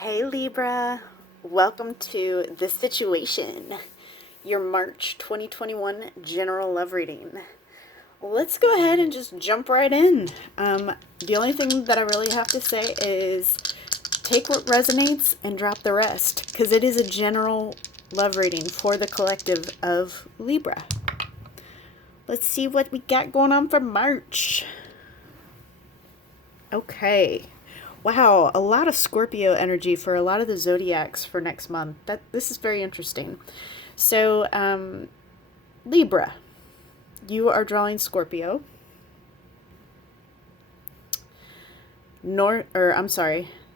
Hey Libra, welcome to The Situation, your March 2021 general love reading. Let's go ahead and just jump right in. The only thing that I really have to say is take what resonates and drop the rest, because it is a general love reading for the collective of Libra. Let's see what we got going on for March. Okay. Wow, a lot of Scorpio energy for a lot of the zodiacs for next month. This is very interesting. So, Libra, you are drawing Scorpio.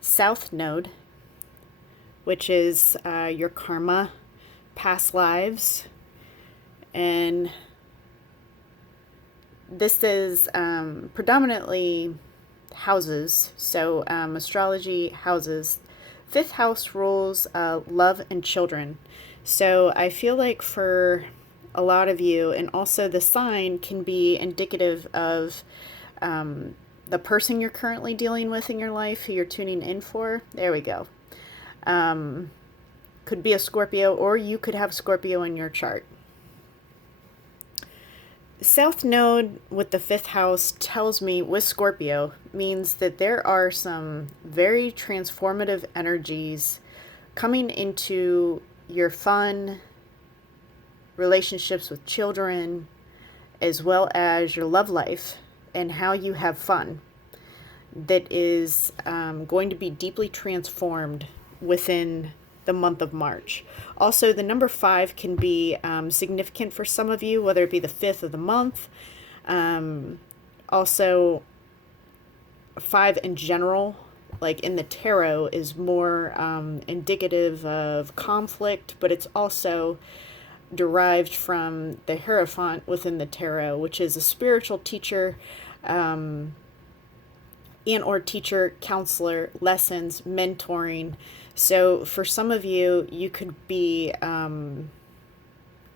South Node, which is your karma, past lives, and this is predominantly houses. So astrology houses. Fifth house rules love and children. So I feel like for a lot of you, and also the sign can be indicative of the person you're currently dealing with in your life, who you're tuning in for. There we go. Could be a Scorpio, or you could have Scorpio in your chart. South Node with the fifth house tells me, with Scorpio, means that there are some very transformative energies coming into your fun, relationships with children, as well as your love life and how you have fun, that is going to be deeply transformed within the month of March. Also, the number 5 can be significant for some of you, whether it be the 5th of the month. Also, 5 in general, like in the tarot, is more indicative of conflict, but it's also derived from the Hierophant within the tarot, which is a spiritual teacher, and or teacher, counselor, lessons, mentoring. So for some of you, you could be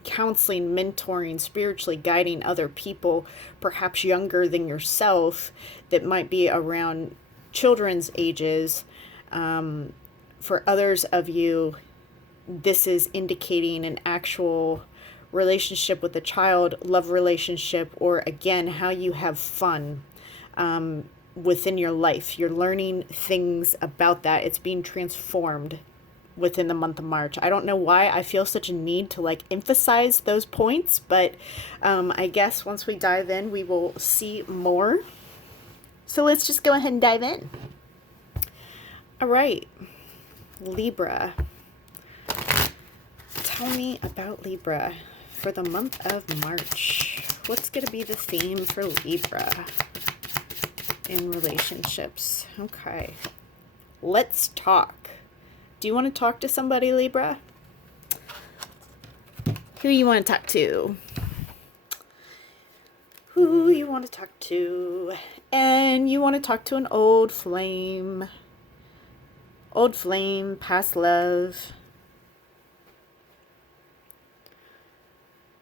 counseling, mentoring, spiritually guiding other people, perhaps younger than yourself, that might be around children's ages. For others of you, this is indicating an actual relationship with a child, love relationship, or again, how you have fun within your life. You're learning things about that. It's being transformed within the month of March. I don't know why I feel such a need to emphasize those points, but I guess once we dive in, we will see more. So let's just go ahead and dive in. All right, Libra. Tell me about Libra for the month of March. What's going to be the theme for Libra in relationships? Okay, let's talk. Do you want to talk to somebody, Libra? Who you want to talk to? Who you want to talk to? And you want to talk to an old flame. Old flame, past love.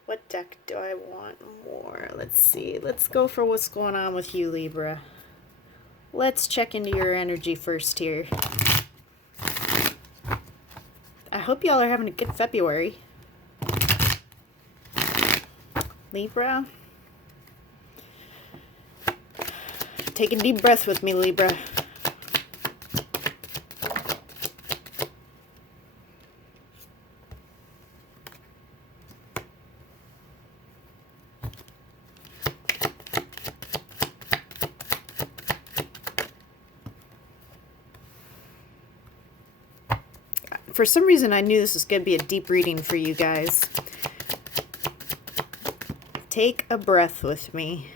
What deck do I want more? Let's see. Let's go for what's going on with you, Libra. Let's check into your energy first here. I hope y'all are having a good February. Libra. Take a deep breath with me, Libra. For some reason, I knew this was going to be a deep reading for you guys. Take a breath with me.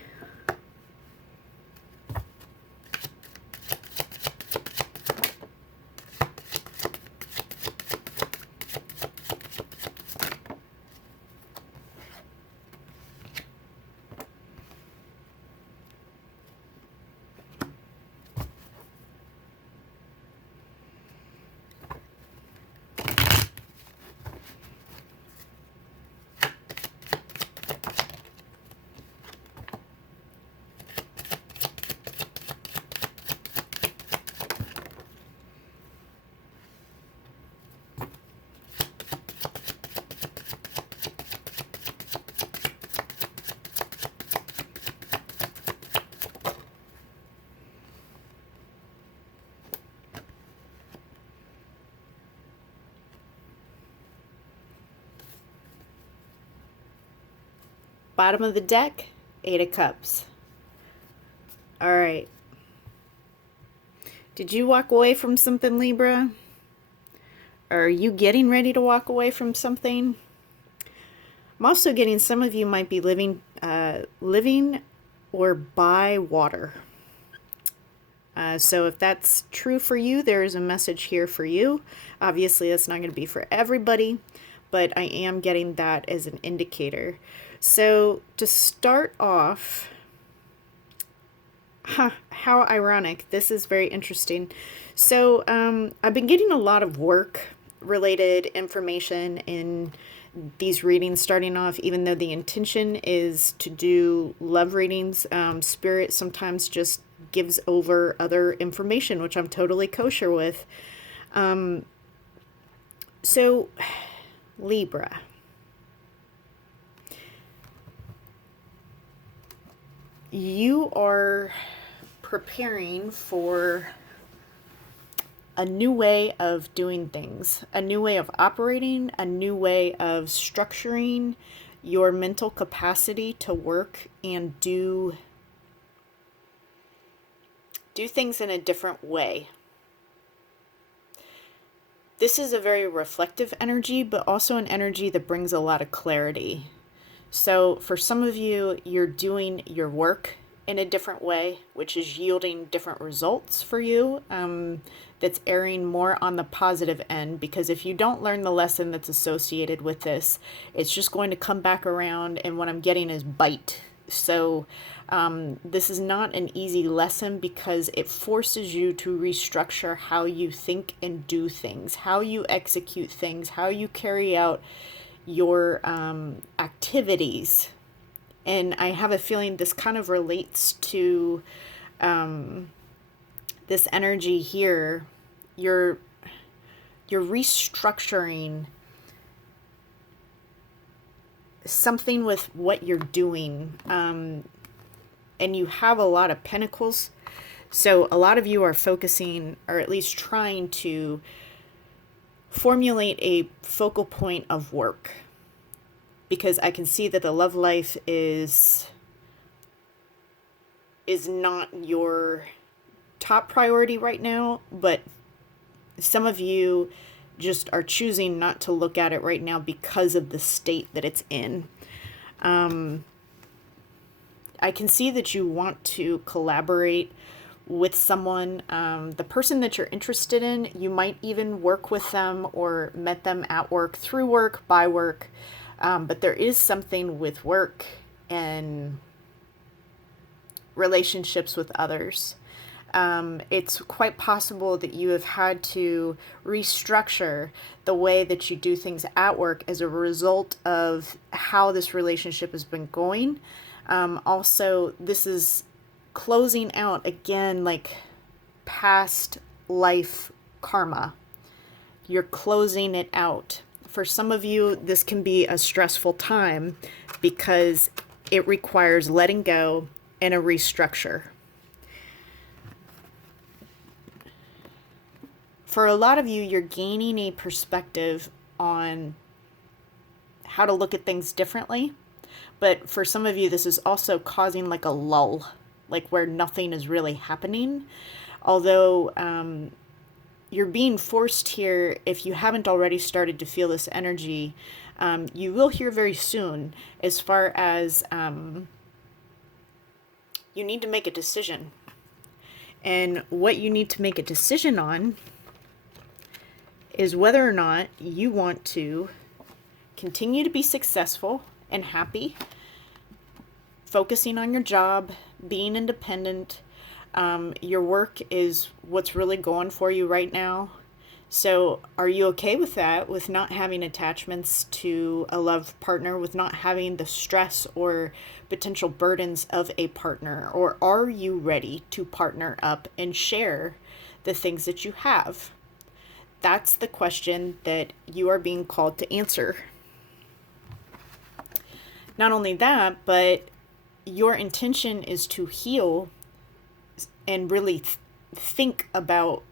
Bottom of the deck, Eight of Cups. All right. Did you walk away from something, Libra? Or are you getting ready to walk away from something? I'm also getting some of you might be living or by water. So if that's true for you, there is a message here for you. Obviously, that's not going to be for everybody, but I am getting that as an indicator. So to start off, how ironic. This is very interesting. So I've been getting a lot of work-related information in these readings starting off, even though the intention is to do love readings. Spirit sometimes just gives over other information, which I'm totally kosher with. So, Libra. You are preparing for a new way of doing things, a new way of operating, a new way of structuring your mental capacity to work and do things in a different way. This is a very reflective energy, but also an energy that brings a lot of clarity. So for some of you, you're doing your work in a different way, which is yielding different results for you. That's erring more on the positive end, because if you don't learn the lesson that's associated with this, it's just going to come back around, and what I'm getting is bite. So this is not an easy lesson because it forces you to restructure how you think and do things, how you execute things, how you carry out your activities. And I have a feeling this kind of relates to this energy here. You're restructuring something with what you're doing. And you have a lot of pentacles. So a lot of you are focusing, or at least trying to formulate a focal point of work. Because I can see that the love life is not your top priority right now, but some of you just are choosing not to look at it right now because of the state that it's in. I can see that you want to collaborate with someone. The person that you're interested in, you might even work with them or met them at work, through work, by work. But there is something with work and relationships with others. It's quite possible that you have had to restructure the way that you do things at work as a result of how this relationship has been going. Also, this is closing out, again, like past life karma. You're closing it out. For some of you, this can be a stressful time because it requires letting go and a restructure. For a lot of you, you're gaining a perspective on how to look at things differently. But for some of you, this is also causing like a lull, like where nothing is really happening. Although you're being forced here, if you haven't already started to feel this energy, you will hear very soon, as far as you need to make a decision. And what you need to make a decision on is whether or not you want to continue to be successful and happy, focusing on your job, being independent. Your work is what's really going for you right now. So are you okay with that, with not having attachments to a love partner, with not having the stress or potential burdens of a partner? Or are you ready to partner up and share the things that you have? That's the question that you are being called to answer. Not only that, but your intention is to heal and really think about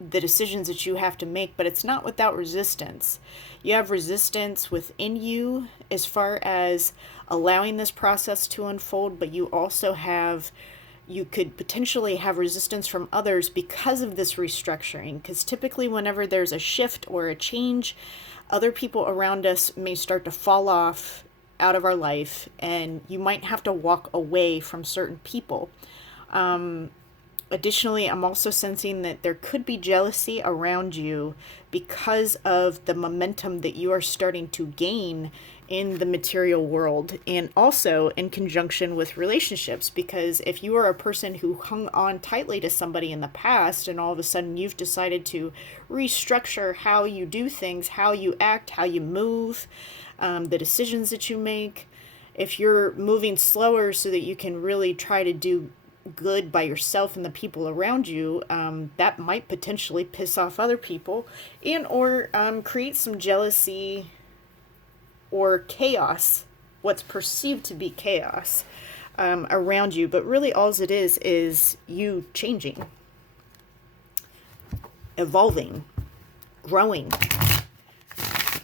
the decisions that you have to make, but it's not without resistance. You have resistance within you as far as allowing this process to unfold, but you could potentially have resistance from others because of this restructuring. Because typically, whenever there's a shift or a change, other people around us may start to fall off out of our life, and you might have to walk away from certain people. Additionally, I'm also sensing that there could be jealousy around you because of the momentum that you are starting to gain in the material world, and also in conjunction with relationships. Because if you are a person who hung on tightly to somebody in the past, and all of a sudden you've decided to restructure how you do things, how you act, how you move, the decisions that you make, if you're moving slower so that you can really try to do good by yourself and the people around you, that might potentially piss off other people, and or create some jealousy or chaos, what's perceived to be chaos, around you. But really all it is you changing, evolving, growing,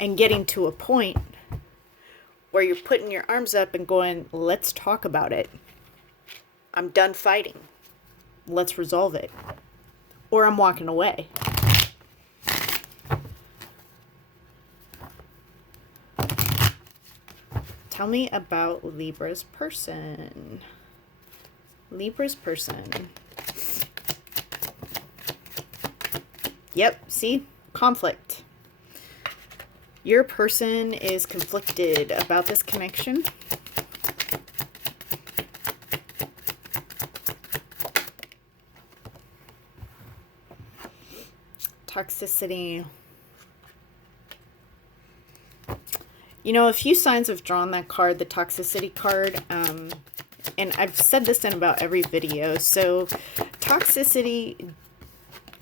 and getting to a point where you're putting your arms up and going, let's talk about it. I'm done fighting. Let's resolve it. Or I'm walking away. Tell me about Libra's person. Libra's person. Yep, see? Conflict. Your person is conflicted about this connection. Toxicity. You know, a few signs have drawn that card, the toxicity card, and I've said this in about every video. So toxicity,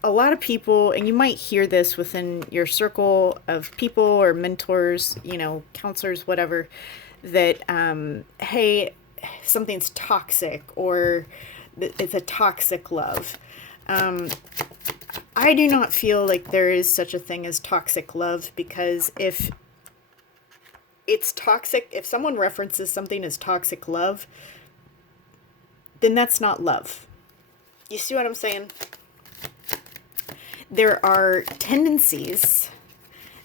a lot of people, and you might hear this within your circle of people or mentors, you know, counselors, whatever, that, hey, something's toxic, or it's a toxic love. I do not feel like there is such a thing as toxic love, because if it's toxic, if someone references something as toxic love, then that's not love. You see what I'm saying? There are tendencies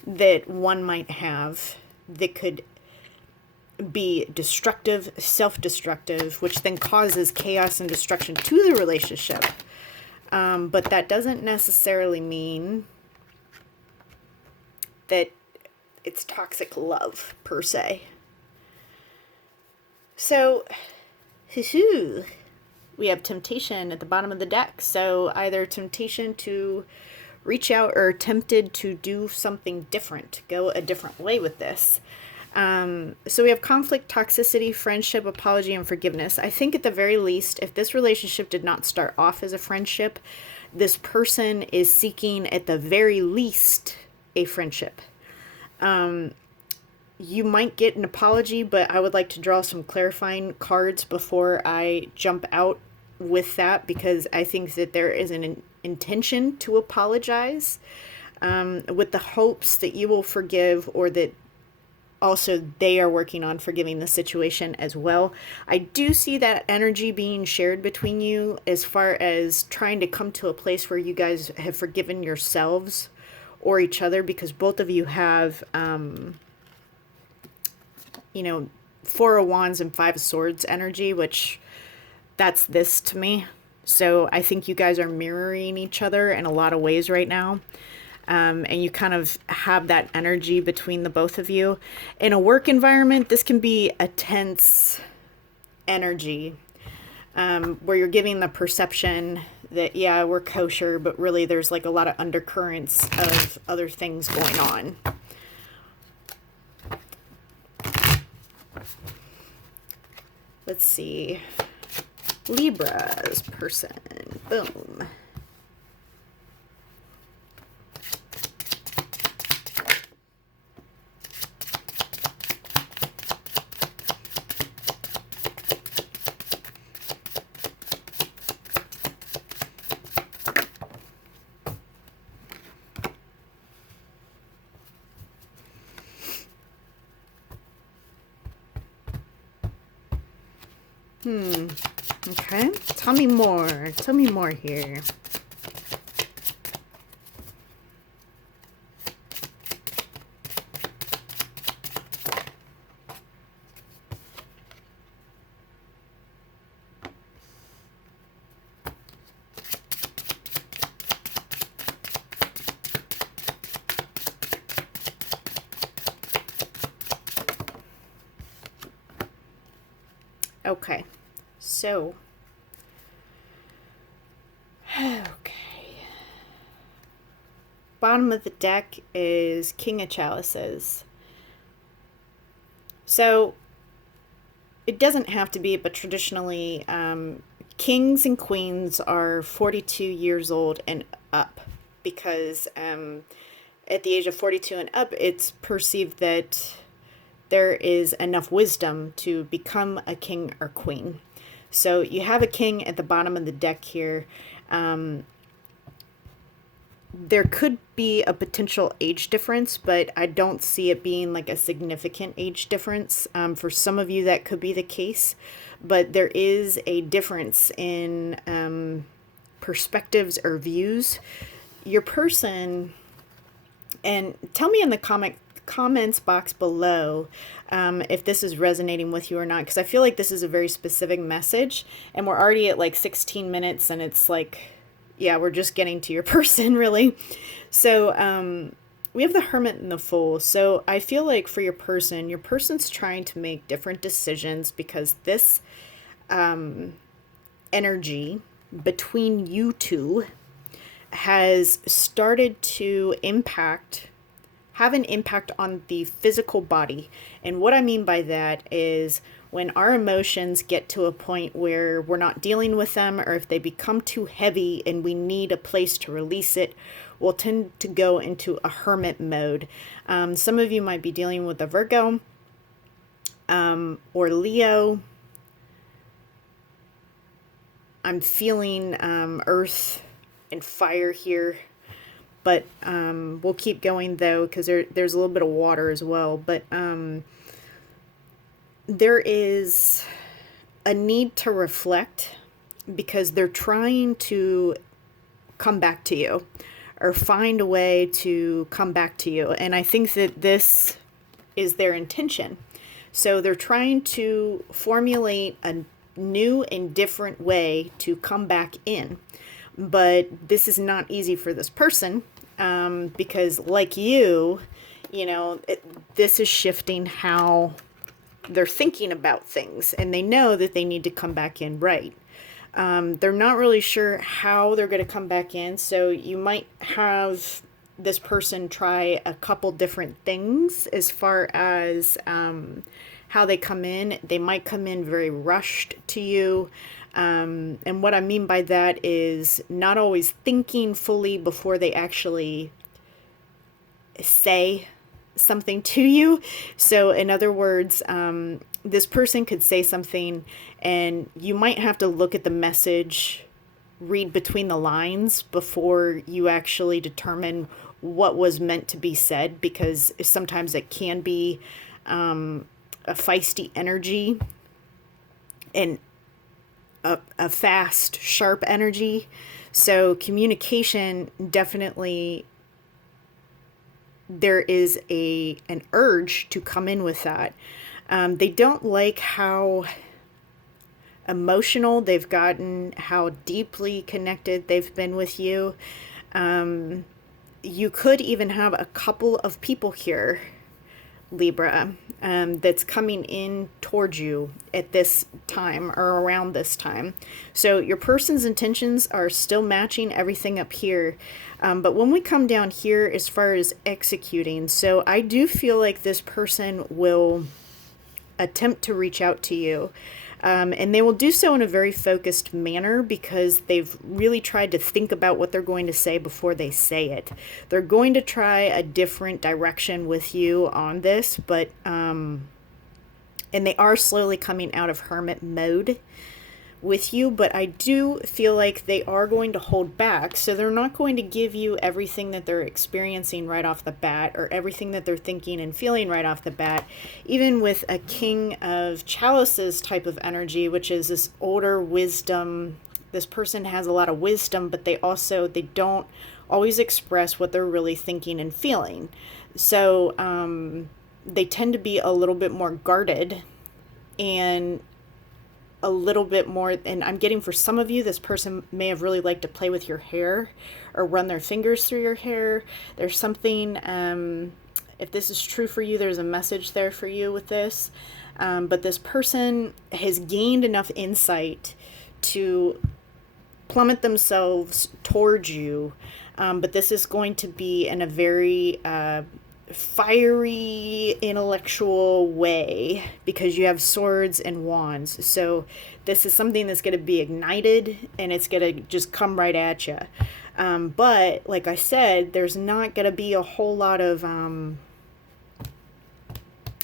that one might have that could be destructive, self-destructive, which then causes chaos and destruction to the relationship. But that doesn't necessarily mean that it's toxic love, per se. So, we have temptation at the bottom of the deck. So either temptation to reach out or tempted to do something different, go a different way with this. So we have conflict, toxicity, friendship, apology, and forgiveness. I think at the very least, if this relationship did not start off as a friendship, this person is seeking at the very least a friendship. You might get an apology, but I would like to draw some clarifying cards before I jump out with that, because I think that there is an intention to apologize, with the hopes that you will forgive, or that also they are working on forgiving the situation as well. I do see that energy being shared between you as far as trying to come to a place where you guys have forgiven yourselves or each other, because both of you have, you know, Four of Wands and Five of Swords energy, which that's this to me. So I think you guys are mirroring each other in a lot of ways right now. And you kind of have that energy between the both of you. In a work environment, this can be a tense energy, where you're giving the perception that, yeah, we're kosher, but really there's like a lot of undercurrents of other things going on. Let's see. Libra's person. Boom. Okay. Tell me more. Tell me more here. Okay. So, okay. Bottom of the deck is King of Chalices. So, it doesn't have to be, but traditionally, kings and queens are 42 years old and up because at the age of 42 and up, it's perceived that there is enough wisdom to become a king or queen. So you have a king at the bottom of the deck here. There could be a potential age difference, but I don't see it being like a significant age difference. For some of you, that could be the case, but there is a difference in perspectives or views. Your person, and tell me in the comments box below if this is resonating with you or not, because I feel like this is a very specific message, and we're already at like 16 minutes, and it's like, yeah, we're just getting to your person, really. So we have the Hermit and the Fool. So I feel like for your person's trying to make different decisions because this energy between you two has started to have an impact on the physical body. And what I mean by that is when our emotions get to a point where we're not dealing with them, or if they become too heavy and we need a place to release it, we'll tend to go into a hermit mode. Some of you might be dealing with a Virgo or Leo. I'm feeling earth and fire here. But we'll keep going, though, because there's a little bit of water as well. But there is a need to reflect because they're trying to come back to you or find a way to come back to you. And I think that this is their intention. So they're trying to formulate a new and different way to come back in. But this is not easy for this person because like this is shifting how they're thinking about things, and they know that they need to come back in right. They're not really sure how they're going to come back in, so you might have this person try a couple different things as far as how they come in. They might come in very rushed to you. And what I mean by that is not always thinking fully before they actually say something to you. So in other words, this person could say something and you might have to look at the message, read between the lines before you actually determine what was meant to be said, because sometimes it can be a feisty energy and a fast, sharp energy. So communication, definitely there is an urge to come in with that. They don't like how emotional they've gotten, how deeply connected they've been with you. You could even have a couple of people here, Libra, that's coming in towards you at this time or around this time. So your person's intentions are still matching everything up here. But when we come down here as far as executing, so I do feel like this person will attempt to reach out to you. And they will do so in a very focused manner because they've really tried to think about what they're going to say before they say it. They're going to try a different direction with you on this, but and they are slowly coming out of hermit mode. with you, but I do feel like they are going to hold back. So they're not going to give you everything that they're experiencing right off the bat, or everything that they're thinking and feeling right off the bat. Even with a King of Chalices type of energy, which is this older wisdom. This person has a lot of wisdom, but they don't always express what they're really thinking and feeling. So they tend to be a little bit more guarded, and a little bit more, and I'm getting for some of you, this person may have really liked to play with your hair or run their fingers through your hair. There's something, if this is true for you, there's a message there for you with this. But this person has gained enough insight to plummet themselves towards you. But this is going to be in a very fiery, intellectual way, because you have swords and wands. So this is something that's going to be ignited, and it's going to just come right at you. But like I said, there's not going to be a whole lot of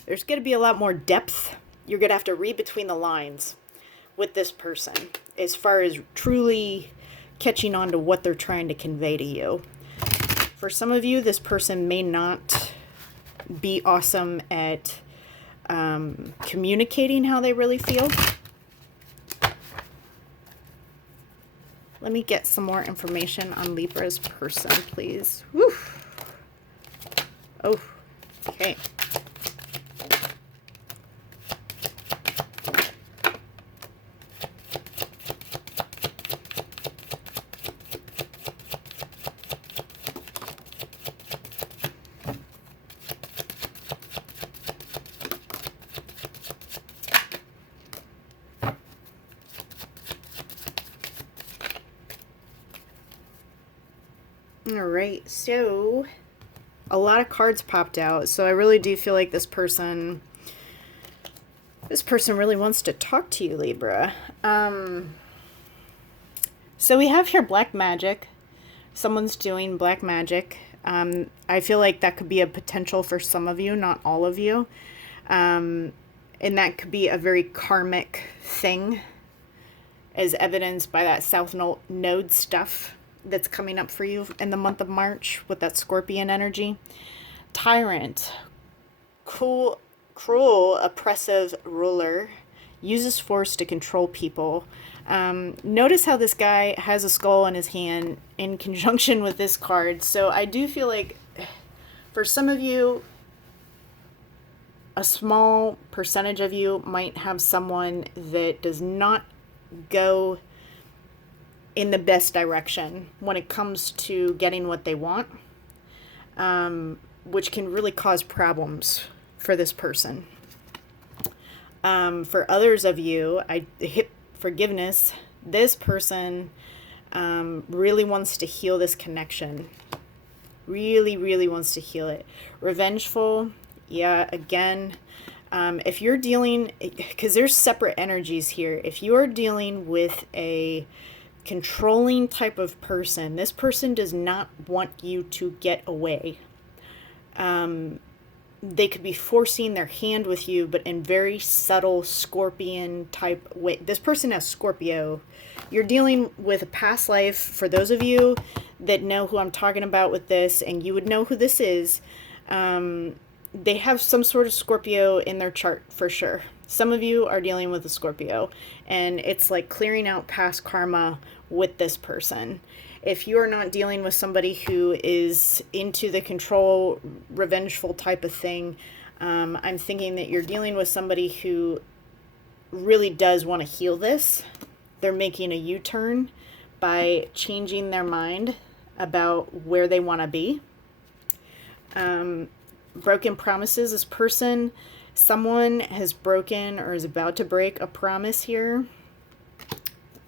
there's going to be a lot more depth. You're going to have to read between the lines with this person as far as truly catching on to what they're trying to convey to you. For some of you, this person may not be awesome at communicating how they really feel. Let me get some more information on Libra's person, please. Woo. Oh, okay. All right, so a lot of cards popped out. So I really do feel like this person really wants to talk to you, Libra. So we have here black magic. Someone's doing black magic. I feel like that could be a potential for some of you, not all of you. And that could be a very karmic thing, as evidenced by that South Node stuff that's coming up for you in the month of March with that Scorpion energy. Tyrant, cruel, oppressive ruler, uses force to control people. Notice how this guy has a skull in his hand in conjunction with this card. So I do feel like for some of you, a small percentage of you might have someone that does not go in the best direction when it comes to getting what they want, which can really cause problems for this person. For others of you, I hit forgiveness. This person really wants to heal this connection. Really, really wants to heal it. Revengeful, yeah, again, if you're dealing, because there's separate energies here, if you are dealing with a controlling type of person, this person does not want you to get away. They could be forcing their hand with you, but in very subtle Scorpion type way. This person has Scorpio. You're dealing with a past life. For those of you that know who I'm talking about with this, and you would know who this is, they have some sort of Scorpio in their chart for sure. Some of you are dealing with a Scorpio, and it's like clearing out past karma with this person. If you are not dealing with somebody who is into the control, revengeful type of thing, I'm thinking that you're dealing with somebody who really does want to heal this. They're making a U-turn by changing their mind about where they want to be. Broken promises. This person, someone has broken or is about to break a promise here.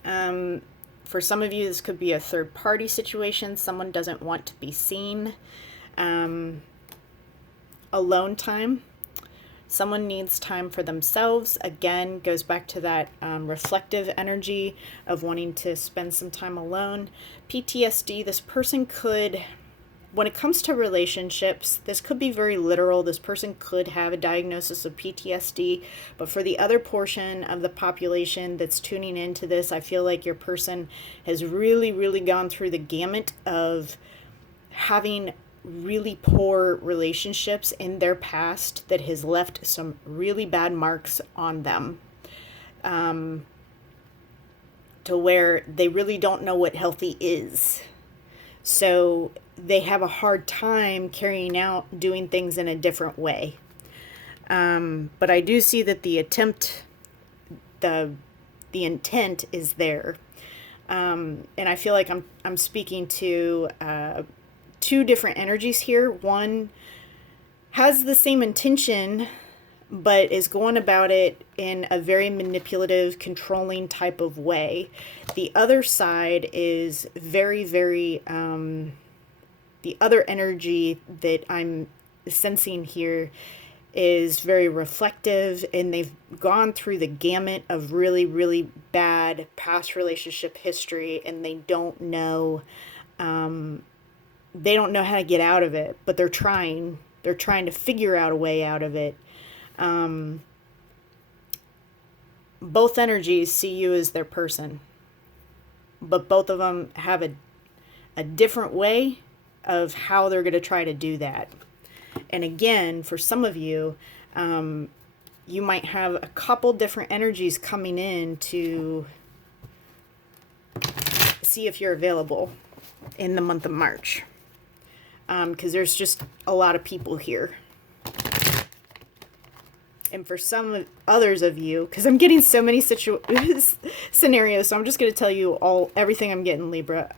For some of you, this could be a third-party situation. Someone doesn't want to be seen. Alone time. Someone needs time for themselves. Again, goes back to that reflective energy of wanting to spend some time alone. PTSD. This person could when it comes to relationships, this could be very literal. This person could have a diagnosis of PTSD, but for the other portion of the population that's tuning into this, I feel like your person has really, really gone through the gamut of having really poor relationships in their past that has left some really bad marks on them, to where they really don't know what healthy is. So they have a hard time carrying out doing things in a different way. But I do see that the intent is there. And I feel like I'm speaking to two different energies here. One has the same intention, but is going about it in a very manipulative, controlling type of way. The other side is very, very, the other energy that I'm sensing here is very reflective, and they've gone through the gamut of really, really bad past relationship history, and they don't know how to get out of it, but they're trying to figure out a way out of it. Both energies see you as their person, but both of them have a different way of how they're going to try to do that. And again, for some of you, you might have a couple different energies coming in to see if you're available in the month of March, because there's just a lot of people here. And for some others of you, because I'm getting so many scenarios, so I'm just going to tell you everything I'm getting, Libra.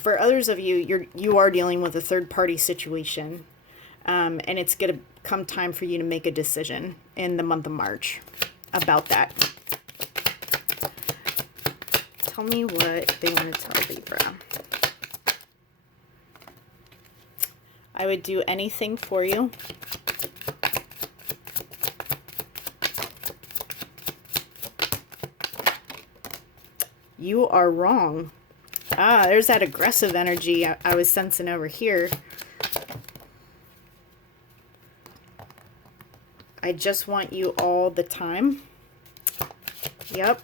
For others of you, you are dealing with a third-party situation, and it's going to come time for you to make a decision in the month of March about that. Tell me what they want to tell Libra. I would do anything for you. You are wrong. There's that aggressive energy I was sensing over here. I just want you all the time. Yep.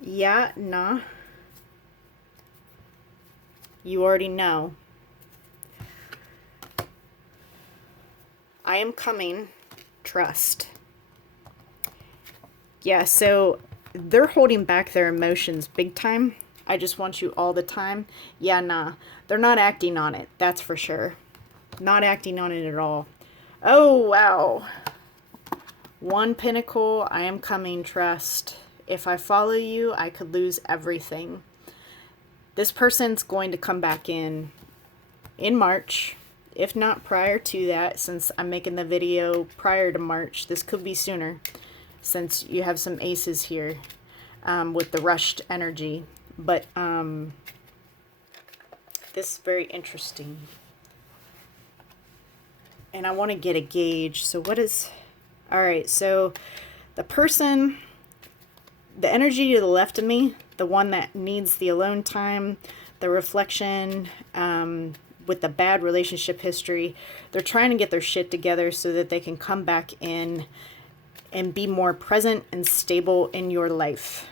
Yeah, nah. You already know. I am coming. Trust. Yeah, so they're holding back their emotions big time. I just want you all the time. Yeah, nah. They're not acting on it. That's for sure. Not acting on it at all. Oh, wow. One Pentacle. I am coming. Trust. If I follow you, I could lose everything. This person's going to come back in March. If not prior to that, since I'm making the video prior to March, this could be sooner, since you have some aces here with the rushed energy. But this is very interesting. And I want to get a gauge. So what is... Alright, so the person, the energy to the left of me, the one that needs the alone time, the reflection, with the bad relationship history, they're trying to get their shit together so that they can come back in and be more present and stable in your life.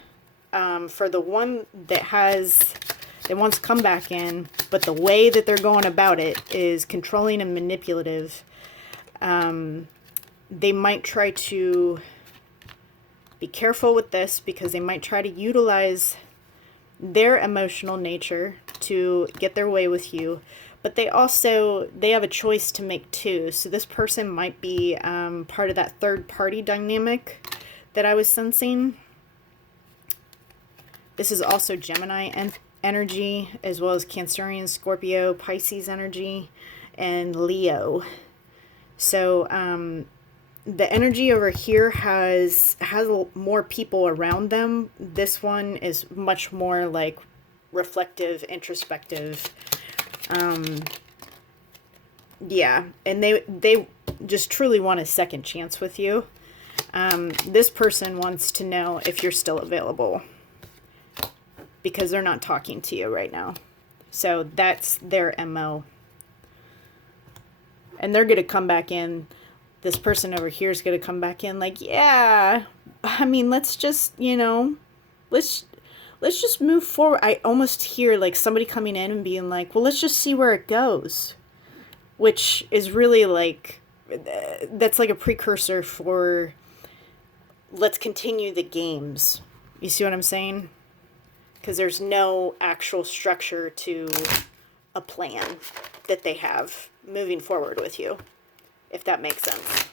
For the one that wants to come back in, but the way that they're going about it is controlling and manipulative, they might try to be careful with this, because they might try to utilize their emotional nature to get their way with you. But they have a choice to make too. So this person might be part of that third party dynamic that I was sensing. This is also Gemini energy, as well as Cancerian, Scorpio, Pisces energy, and Leo. So the energy over here has more people around them. This one is much more like reflective, introspective. Yeah, and they just truly want a second chance with you. This person wants to know if you're still available because they're not talking to you right now. So that's their MO. And they're going to come back in. This person over here is going to come back in like, yeah, I mean, let's just, let's just move forward. I almost hear like somebody coming in and being like, well, let's just see where it goes. Which is really like, that's like a precursor for let's continue the games. You see what I'm saying? Because there's no actual structure to a plan that they have moving forward with you, if that makes sense.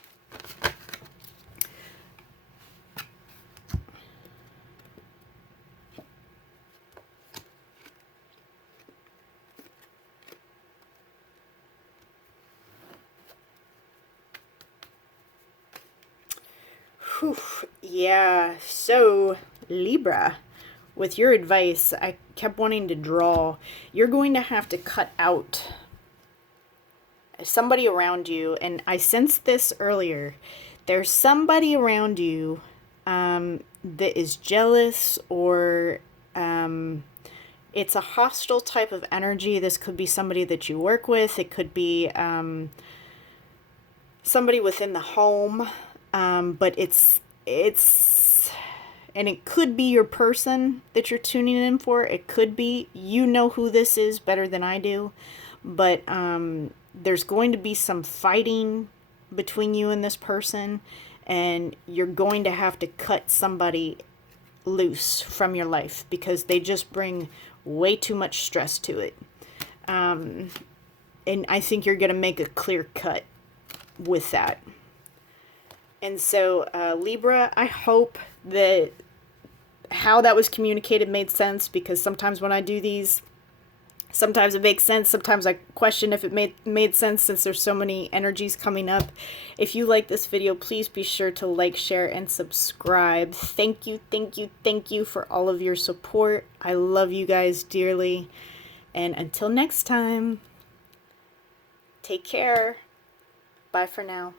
Whew. Yeah, so Libra, with your advice, I kept wanting to draw. You're going to have to cut out somebody around you, and I sensed this earlier. There's somebody around you that is jealous, or it's a hostile type of energy. This could be somebody that you work with. It could be somebody within the home, but it's and it could be your person that you're tuning in for. It could be, you know who this is better than I do, but there's going to be some fighting between you and this person, and you're going to have to cut somebody loose from your life because they just bring way too much stress to it. And I think you're going to make a clear cut with that. And so, Libra, I hope that how that was communicated made sense, because sometimes when I do these, sometimes it makes sense. Sometimes I question if it made sense since there's so many energies coming up. If you like this video, please be sure to like, share, and subscribe. Thank you, thank you, thank you for all of your support. I love you guys dearly. And until next time, take care. Bye for now.